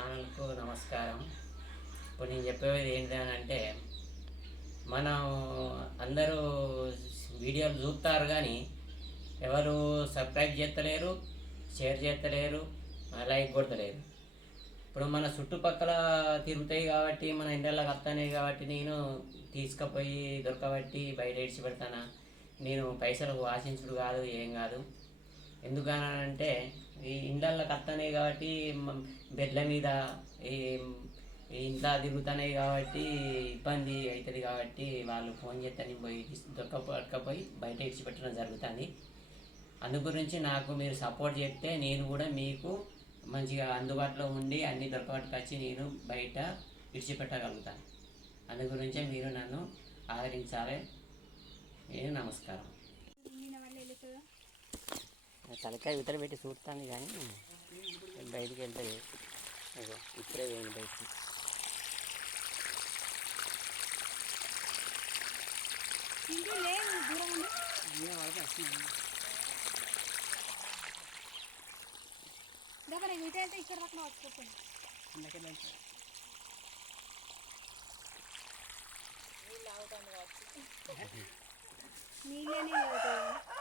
ఛానల్కు నమస్కారం. ఇప్పుడు నేను చెప్పేది ఏంటంటే మనం అందరూ వీడియోలు చూస్తారు కానీ ఎవరు సబ్స్క్రైబ్ చేస్తలేరు షేర్ చేస్తలేరు లైక్ కొడతలేరు. ఇప్పుడు మన చుట్టుపక్కల తిరుగుతాయి కాబట్టి మన ఇండియాలోకి వస్తాయి కాబట్టి నేను తీసుకుపోయి దొరకబట్టి బయట ఇడిచి పెడతానా? నేను పైసలు ఆశించుడు కాదు ఏం కాదు. ఎందుకనంటే ఈ ఇండ్లకి వస్తున్నాయి కాబట్టి బెడ్ల మీద ఈ ఇంట్లో తిరుగుతున్నాయి కాబట్టి ఇబ్బంది అవుతుంది కాబట్టి వాళ్ళు ఫోన్ చేస్తే పోయి దొక్క పడకపోయి బయట ఇడిచిపెట్టడం జరుగుతుంది. అందు గురించి నాకు మీరు సపోర్ట్ చేస్తే నేను కూడా మీకు మంచిగా అందుబాటులో ఉండి అన్ని దొరకబట్టుకొచ్చి నేను బయట విడిచిపెట్టగలుగుతాను అందు గురించే మీరు నన్ను ఆదరించాలి. నేను నమస్కారం. తలకాయ ఇతర పెట్టి చూస్తాను కానీ బయటికి వెళ్తుంది ఇప్పుడే వేయండి బయటికి. లేదు ఇక్కడ పక్కన వచ్చుకోకుండా నీళ్ళే నీళ్ళు అవుతాయి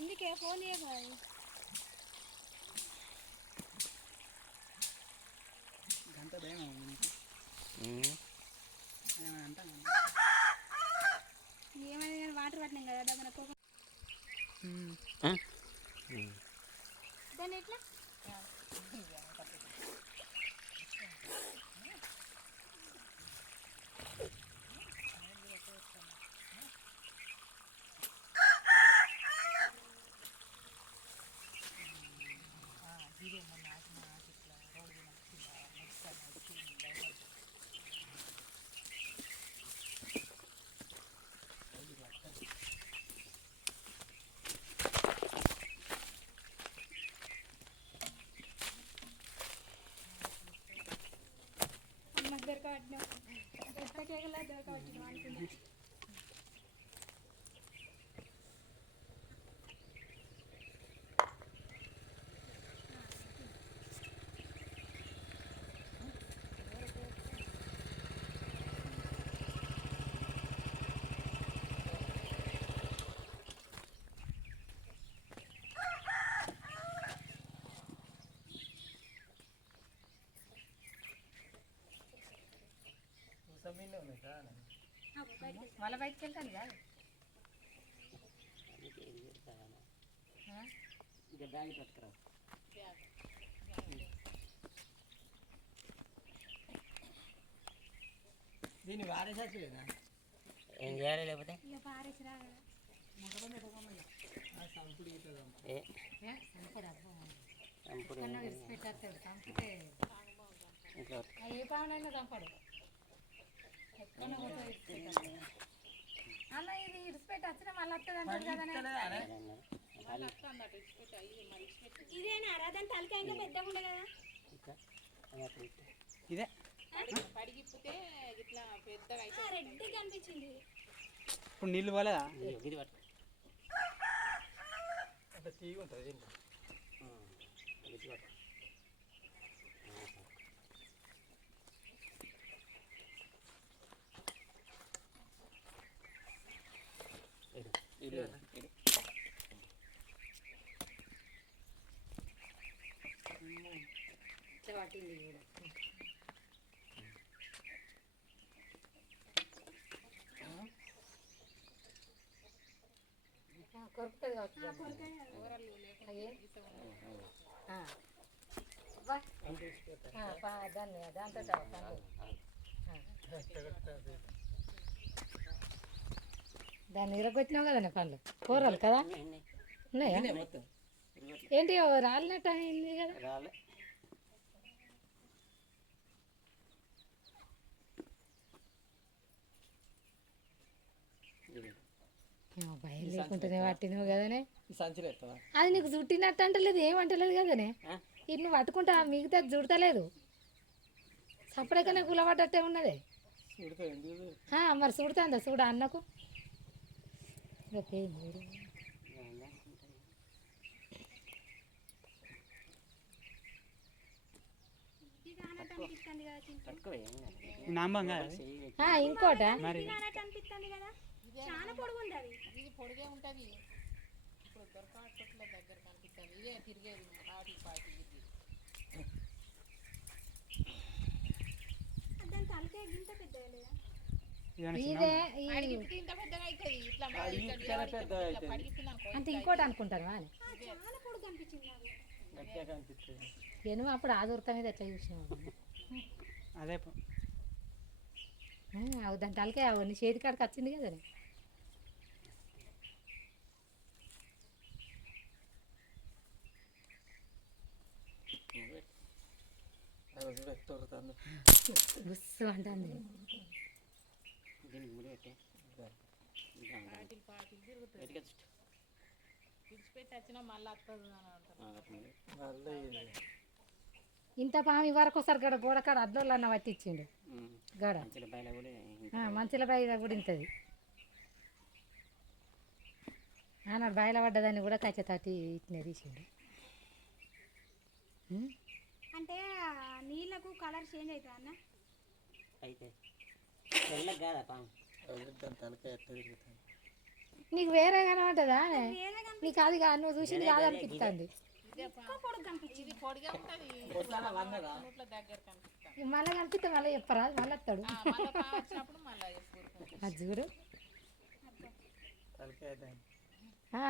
ఎందుకే ఫోన్ చేయగలదు గంట భయం ఉమ్. అంటాను ఏమైంది కానీ వాటర్ పట్టినాం కదా దగ్గర కోపం. దాన్ని ఎట్లా ಕಾಡಿನ ಬೆಟ್ಟ ಕೇಳಲ್ಲ ದೊಡ್ಡ ಕೊಟ್ಟಿನ ಅನ್ಕೊಂಡು మళ్ళీ బయటకు వెళ్తాను కాదు. బ్యాగ్ పట్టుకురా దీన్ని వాడేసట్లేదా ఏం? చేయాలి? లేకపోతే చంపడు ఏ పావునైనా చంపడు. అన్న ఇది. విడిచిపెట్టి వచ్చినా మళ్ళీ వస్తుంది అంటారు కదా ఇదేనా రా దాని తలకాయ ఇంకా పెద్దగా ఉండే కదా ఇదే రెడ్డిగా అనిపించింది ఇప్పుడు నీళ్ళు పోలేదా? ఇది పట్టు అంత తీగ ఉంటుంది దీంట్లో ఇది పట్టు ఇడు, పట్టింది కూడా కొరుకుతుంది కావచ్చు దాన్ని దాంతో దాన్ని ఇరగొచ్చినావు కదండి పండ్లు కూరలు కదా? ఉన్నాయా? ఏంటి రాలినట్టు అయింది కదా? భయం కదనే. అది నీకు చుట్టినట్టు అంటలేదు ఏమంటలేదు కదనే. ఇది నువ్వు పట్టుకుంటా మిగతా చుడతలేదు. సపరేకనే గులబడ్డట్టే ఉన్నదే. మరి చూడతా చూడ అన్నకు. ఇంకోట. చాలా పొడుగుంది అది ఇది పొడిగే ఉంటుంది. ఇప్పుడు దొరకాట్ల దగ్గర కనిపిస్తుంది. ఇదే తిరిగేది ఆటి పాటి దాని లేదా? ఇదే ఈ అడిగితే ఇంత పడిగిపోయినాకో అంటే ఇంకోటి అనుకుంటాను ఆ, పొడుగు నేను అప్పుడు ఆదుర్త మీద ఎట్లా చూసినావు? అదే ప- ఆ, దాని తలకే అవన్నీ చేతి కాడికి వచ్చింది కదా అది చూడు ఎట్లా ఉరుకుతుందో. బుస్సు అంటుంది దీనికి ముడి పెట్టే పాటిల్ పాటిల్ తిరుగుతుంది గట్టిగా చుట్టు. విడిచిపెట్టి వచ్చినా మళ్ళీ వస్తుంది అని అంటారు ఆ, అట్లా ముడి. ఇంత పామి వరకు ఒకసారి గడ గోడ కాడ అద్దోళ్ళు అన్న పట్టించిండు. గడ. మంచిగా మంచిల బయట కూడా ఇంతది. ఆనాడు బయల పడ్డదాన్ని కూడా కచ్చ తట్టి ఇట్నే తీసిండు. అంటే నీళ్ళకు కలర్ చేంజ్ అవుతుంది అన్న? అయితే. కాదా పాము? అది దాని తలకాయ ఎట్లా తిరుగుతుంది? నీకు వేరే కనబడ్డదా నీకు అది కాదు నువ్వు చూసింది దగ్గర కనిపిస్తుంది మళ్ళీ కనిపిస్తే మళ్ళీ చెప్పరా? మళ్ళీ వస్తాడు అది చూడు.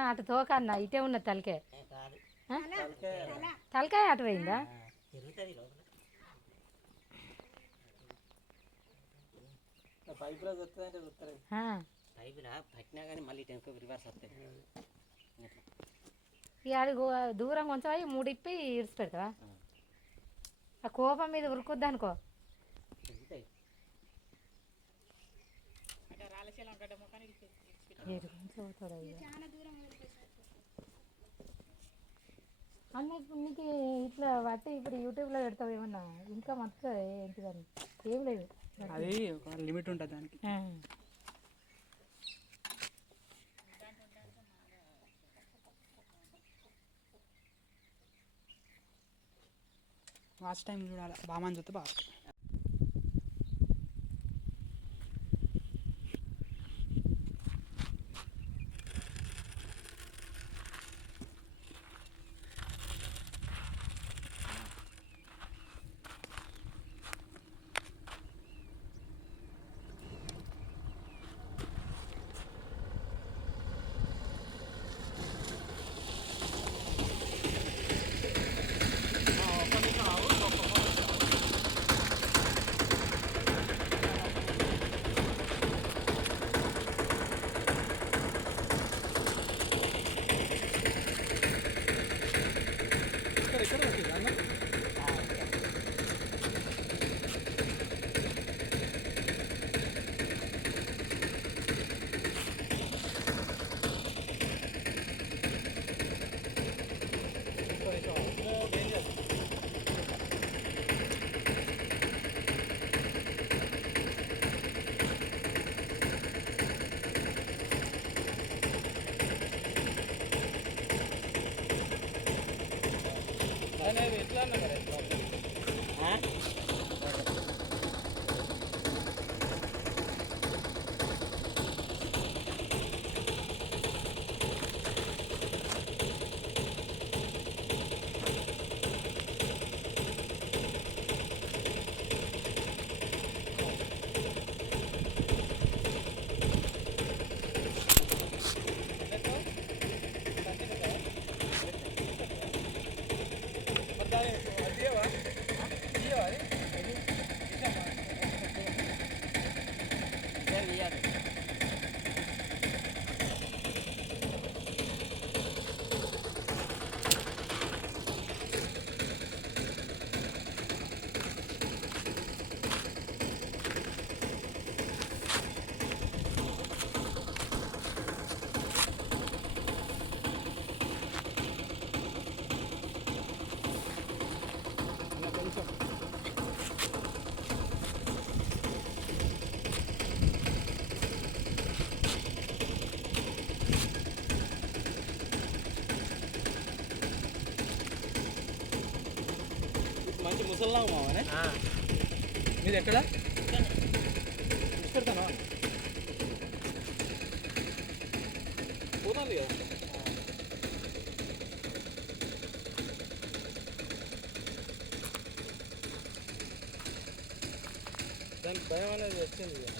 అటు తోక అన్న ఇటే ఉన్న తలకే కాదు. తలకాయ. తలకాయ అటు పోయిందా? తిరుగుతుంది లోపల. పైపులో వస్తుందంటే చూస్తారు ఆ, పైపులా? పట్టినా కానీ మళ్ళీ టెంకో రివర్స్ వస్తాయి ఈ ఆడి దూరం కొంచెం అయ్యి మూడిప్పి ఇడిచి పెడతావా? ఆ. కోపం మీద ఉరుకుద్ది అనుకో. గడ్డ ముఖాన్ని ఏడు కొంచెం అవుతాడు అయ్యా. చాలా దూరం వదిలిపెట్టారు అన్న ఇప్పుడు నీకు ఇట్లా బట్టి ఇప్పుడు యూట్యూబ్లో పెడతావు ఏమన్నా? ఇంకా మంచిగా ఏంటిదని ఏం లేదు. అది ఒక లిమిట్ ఉంటుంది దానికి. వాచ్ టైం చూడాలి? బాగా చూస్తే బాగా ఇక్కడ ఇక్కడ వచ్చింది అన్న ఎట్లా అన్న మరి ఆ? ఏం తీయాలి? కొంచెం మంచి ముసల్లా మామనే మీది ఎక్కడ పెడతానా పోతాను కదా. దానికి భయం అనేది వచ్చింది ఇక.